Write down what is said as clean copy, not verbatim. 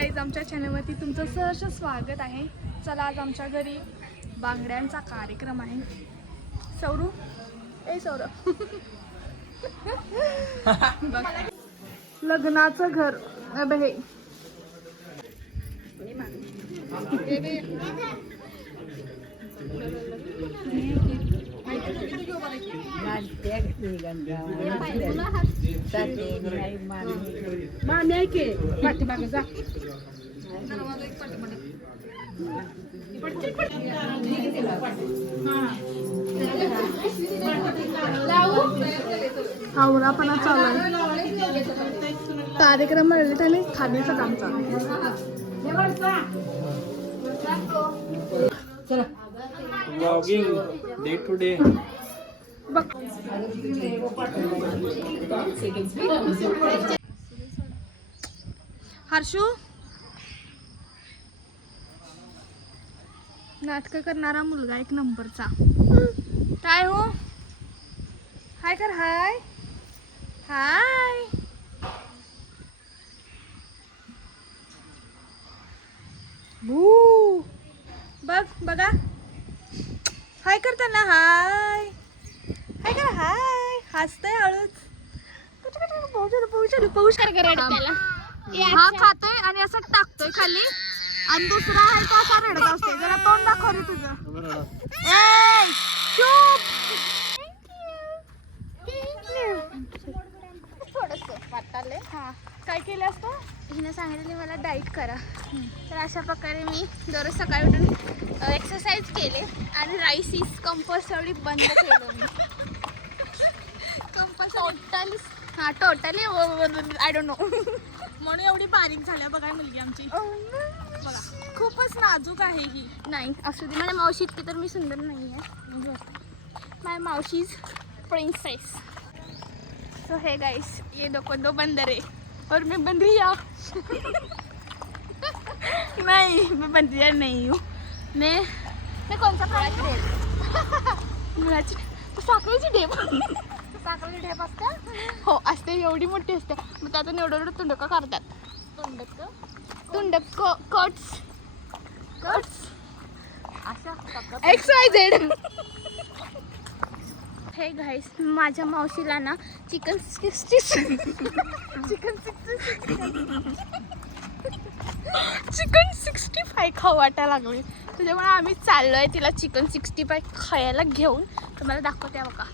Guys, आमच्या चॅनलवरती तुमचं सहर्ष स्वागत आहे. चला, आज आमच्या घरी बांगड्यांचा कार्यक्रम आहे. सौरू सौरव लग्नाचं घर अब हे आवरापणा चालू आहे. कार्यक्रम म्हणले त्याने खाण्याचं काम चालू आहे. Vlogging day to day. Harshu नाटक करणारा मुलगा एक नंबरचा. काय हो, हाय कर, हाय हाय. भू बघ बघा, हाय करताना हाय हाय कर, हाय हसतय हळूच. हा खातोय आणि असं टाकतोय खाली आणि दुसरा आहे तो असा रडत असते. जरा तोंड दाखव रे तुझं. ए चूप. हा, काय केलं असतं? हिने सांगितले मला डाईट करा. तर अशा प्रकारे मी दररोज सकाळी उठून एक्सरसाइज केले आणि राईस इज कंपल्सरी बंद केलं मी. टोटली हां टोटली आय डोंट नो. म्हणून एवढी बारीक झाल्या बघा मुलगी आमची. बघा खूपच नाजूक आहे ही. नाही असू दे, माझ्या मावशी इतकी तर मी सुंदर नाही आहे. माय मावशी is princess. So hey guys, ये दो बंदर है और मैं बंदरिया. नहीं, मैं बंदरिया नहीं हूँ. मैं कौन सा फळाची ढेप. मुळाची साखरेची ढेप. साखरेची ढेप असते. हो असते, एवढी मोठी असते. मग त्यातून एवढं तुंडक काढतात. तुंडक कट्स अशा XYZ. हे गाईस, माझ्या मावशीला ना चिकन 65 खाऊ वाटायला लागली. त्याच्यामुळे आम्ही चाललोय तिला चिकन 65 खायला घेऊन. तुम्हाला दाखवते बघा.